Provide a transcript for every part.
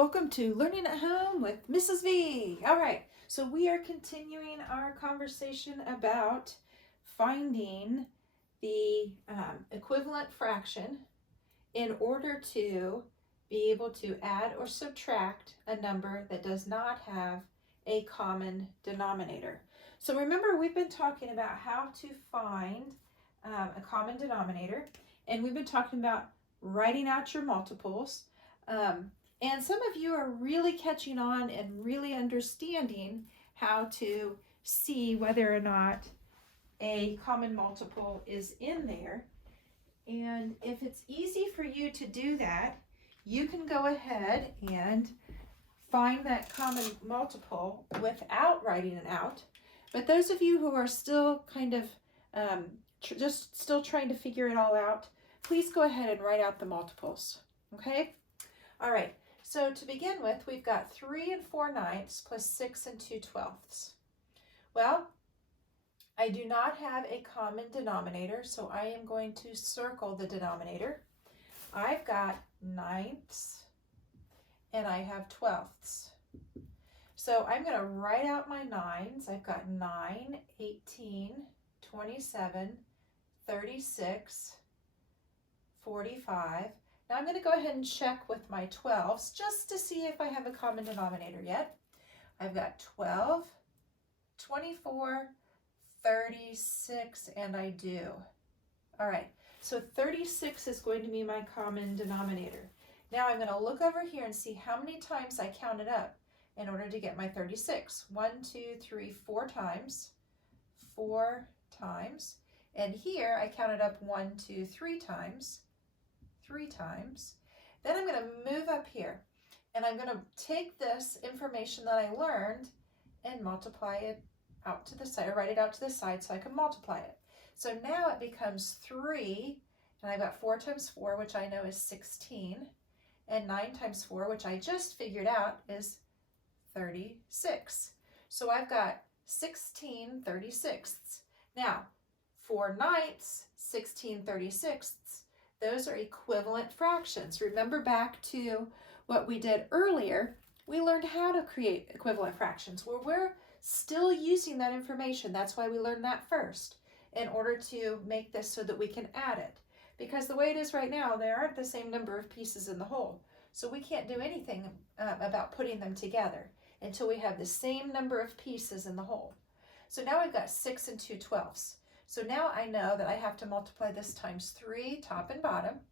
Welcome to Learning at Home with Mrs. V. All right, so we are continuing our conversation about finding the equivalent fraction in order to be able to add or subtract a number that does not have a common denominator. So remember, we've been talking about how to find a common denominator, and we've been talking about writing out your multiples. And some of you are really catching on and really understanding how to see whether or not a common multiple is in there. And if it's easy for you to do that, you can go ahead and find that common multiple without writing it out. But those of you who are still kind of just still trying to figure it all out, please go ahead and write out the multiples, okay? All right. So to begin with, we've got 3 4/9 plus 6 2/12. Well, I do not have a common denominator, so I am going to circle the denominator. I've got 9ths and I have 12ths. So I'm going to write out my 9s. I've got 9, 18, 27, 36, 45. Now I'm going to go ahead and check with my 12s just to see if I have a common denominator yet. I've got 12, 24, 36, and I do. All right, so 36 is going to be my common denominator. Now I'm going to look over here and see how many times I counted up in order to get my 36. 1, 2, 3, 4 times. 4 times. And here I counted up 1, 2, 3 times. 3 times. Then I'm going to move up here and I'm going to take this information that I learned and multiply it out to the side, or write it out to the side so I can multiply it. So now it becomes 3, and I've got 4 times 4, which I know is 16, and 9 times 4, which I just figured out is 36. So I've got 16 36ths. Now, 4/9, 16 36ths. Those are equivalent fractions. Remember back to what we did earlier, we learned how to create equivalent fractions where we're still using that information. That's why we learned that first in order to make this so that we can add it. Because the way it is right now, there aren't the same number of pieces in the whole. So we can't do anything about putting them together until we have the same number of pieces in the whole. So now we've got 6 2/12. So now I know that I have to multiply this times 3, top and bottom.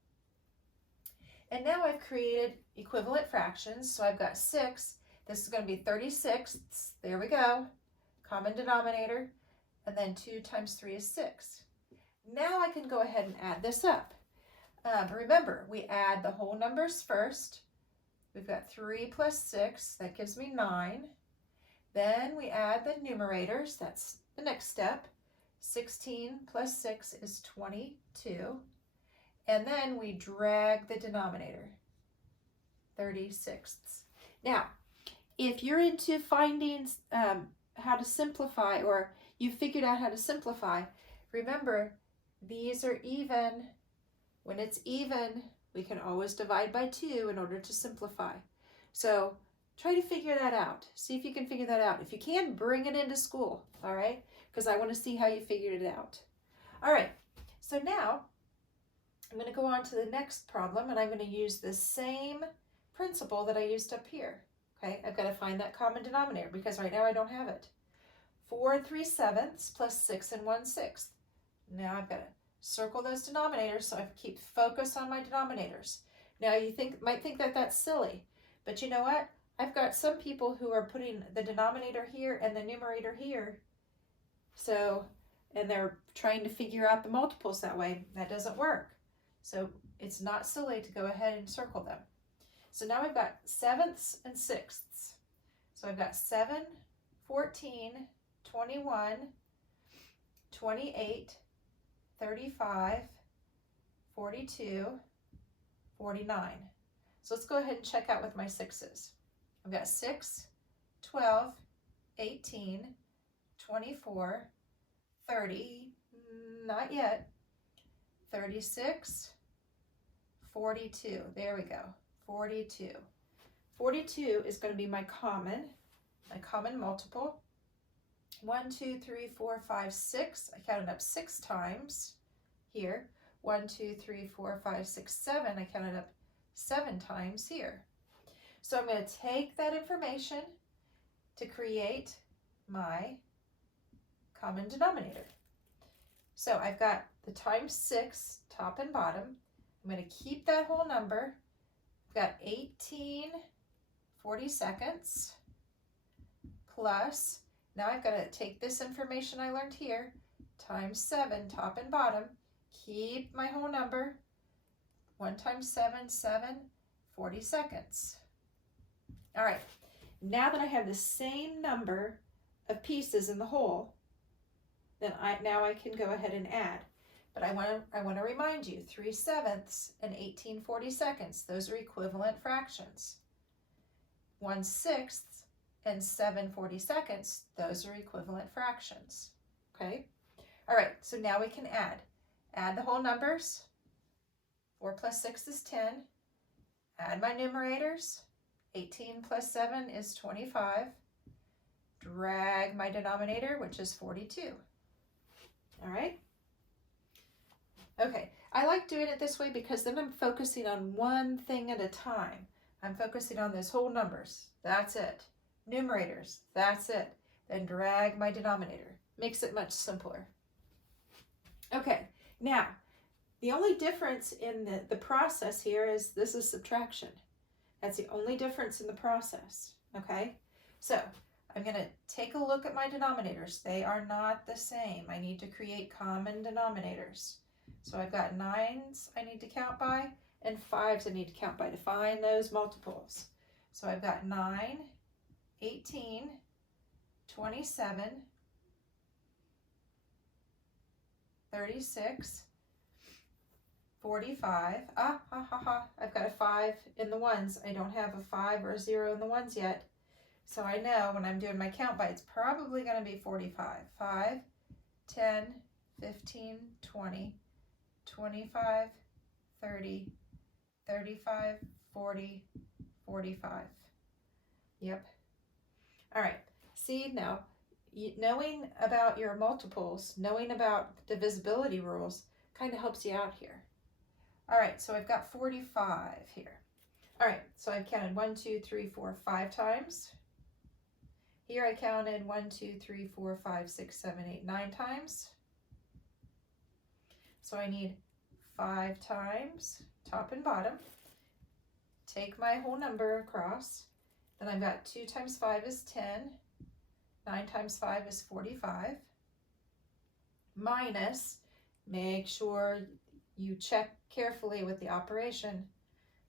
And now I've created equivalent fractions. So I've got 6. This is going to be 36ths. There we go. Common denominator. And then 2 times 3 is 6. Now I can go ahead and add this up. Remember, we add the whole numbers first. We've got 3 plus 6. That gives me 9. Then we add the numerators. That's the next step. 16 plus 6 is 22. And then we drag the denominator, 36ths. Now, if you're into finding how to simplify, or you figured out how to simplify, remember, these are even. When it's even, we can always divide by 2 in order to simplify. So try to figure that out. See if you can figure that out. If you can, bring it into school, all right? Because I want to see how you figured it out. All right, so now I'm going to go on to the next problem, and I'm going to use the same principle that I used up here. Okay, I've got to find that common denominator because right now I don't have it. 4 3/7 plus 6 1/6. Now I've got to circle those denominators so I keep focus on my denominators. Now you might think that that's silly, but you know what? I've got some people who are putting the denominator here and the numerator here. So, and they're trying to figure out the multiples that way. That doesn't work. So it's not silly to go ahead and circle them. So now we've got 7ths and 6ths. So I've got 7, 14, 21, 28, 35, 42, 49. So let's go ahead and check out with my 6s. I've got 6, 12, 18, 24, 30, not yet, 36, 42. There we go, 42. 42 is going to be my common multiple. 1, 2, 3, 4, 5, 6. I counted up 6 times here. 1, 2, 3, 4, 5, 6, 7. I counted up 7 times here. So I'm going to take that information to create my common denominator. So I've got the times 6, top and bottom. I'm going to keep that whole number. I've got 18 40-seconds plus, now I've got to take this information I learned here, times 7, top and bottom, keep my whole number. 1 times 7, 7, 40 seconds. All right, now that I have the same number of pieces in the whole, then now I can go ahead and add. But I want to remind you, 3/7 and 18 40-seconds, those are equivalent fractions. 1/6 and 7 40-seconds, those are equivalent fractions. Okay? All right, so now we can add. Add the whole numbers. 4 plus 6 is 10. Add my numerators. 18 plus 7 is 25. Drag my denominator, which is 42. All right? Okay, I like doing it this way because then I'm focusing on one thing at a time. I'm focusing on those whole numbers. That's it. Numerators. That's it. Then drag my denominator. Makes it much simpler. Okay, now, the only difference in the process here is this is subtraction. That's the only difference in the process, okay? So, I'm going to take a look at my denominators. They are not the same. I need to create common denominators. So I've got 9s I need to count by, and 5s I need to count by to find those multiples. So I've got 9, 18, 27, 36, 45. I've got a 5 in the ones. I don't have a 5 or a 0 in the ones yet. So I know when I'm doing my count by, it's probably going to be 45. 5, 10, 15, 20, 25, 30, 35, 40, 45. Yep. All right. See, now, knowing about your multiples, knowing about divisibility rules kind of helps you out here. All right, so I've got 45 here. All right, so I've counted 1, 2, 3, 4, 5 times. Here I counted 1, 2, 3, 4, 5, 6, 7, 8, 9 times. So I need 5 times, top and bottom. Take my whole number across. Then I've got 2 times 5 is 10. 9 times 5 is 45. Minus, make sure you check carefully with the operation.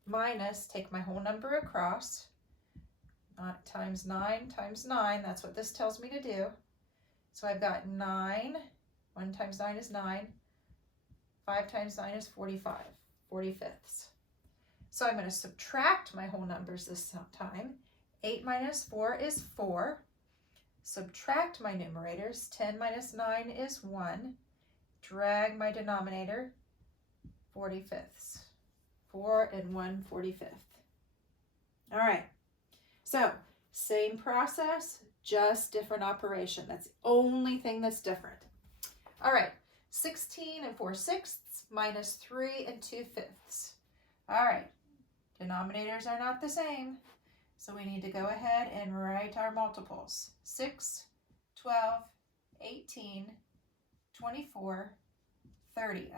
Minus, take my whole number across. Times 9 times 9, that's what this tells me to do. So I've got 9, 1 times 9 is 9, 5 times 9 is 45, 45ths. So I'm going to subtract my whole numbers this time. 8 minus 4 is 4. Subtract my numerators. 10 minus 9 is 1. Drag my denominator, 45ths. 4 and 1 45th. All right. So, same process, just different operation. That's the only thing that's different. All right, 16 and 4/6 minus 3 and 2/5. All right, denominators are not the same, so we need to go ahead and write our multiples. 6, 12, 18, 24, 30.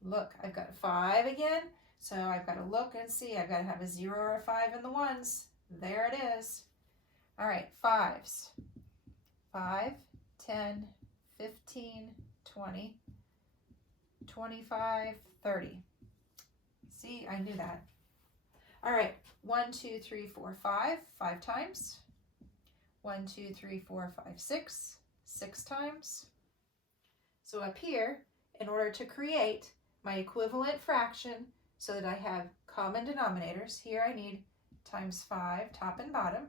Look, I've got 5 again. So I've got to look and see. I've got to have a 0 or a 5 in the ones. There it is. All right, 5s. 5, 10, 15, 20, 25, 30. See, I knew that. All right, 1, 2, 3, 4, 5. 5 times. 1, 2, 3, 4, 5, 6. 6 times. So up here, in order to create my equivalent fraction, so that I have common denominators, here I need times 5, top and bottom.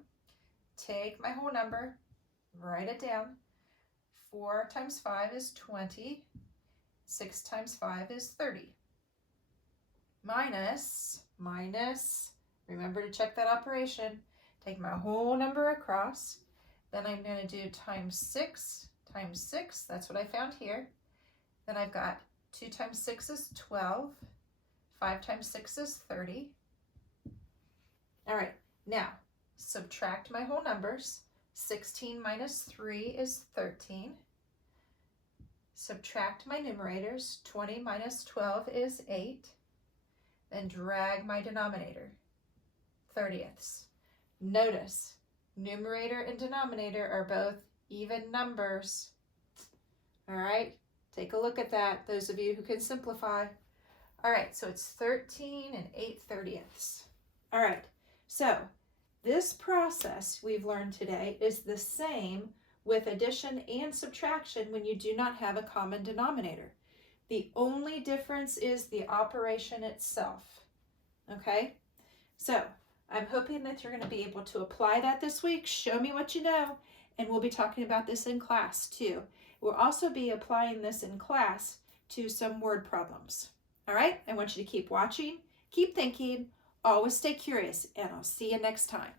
Take my whole number, write it down. 4 times 5 is 20. 6 times 5 is 30. Minus Remember to check that operation. Take my whole number across. Then I'm going to do times 6 times 6. That's what I found here. Then I've got 2 times 6 is 12. 5 times 6 is 30. All right, now subtract my whole numbers. 16 minus 3 is 13. Subtract my numerators. 20 minus 12 is 8. Then drag my denominator, 30ths. Notice, numerator and denominator are both even numbers. All right, take a look at that, those of you who can simplify. All right, so it's 13 and 8/30. All right, so this process we've learned today is the same with addition and subtraction when you do not have a common denominator. The only difference is the operation itself, okay? So I'm hoping that you're going to be able to apply that this week. Show me what you know, and we'll be talking about this in class too. We'll also be applying this in class to some word problems. All right, I want you to keep watching, keep thinking, always stay curious, and I'll see you next time.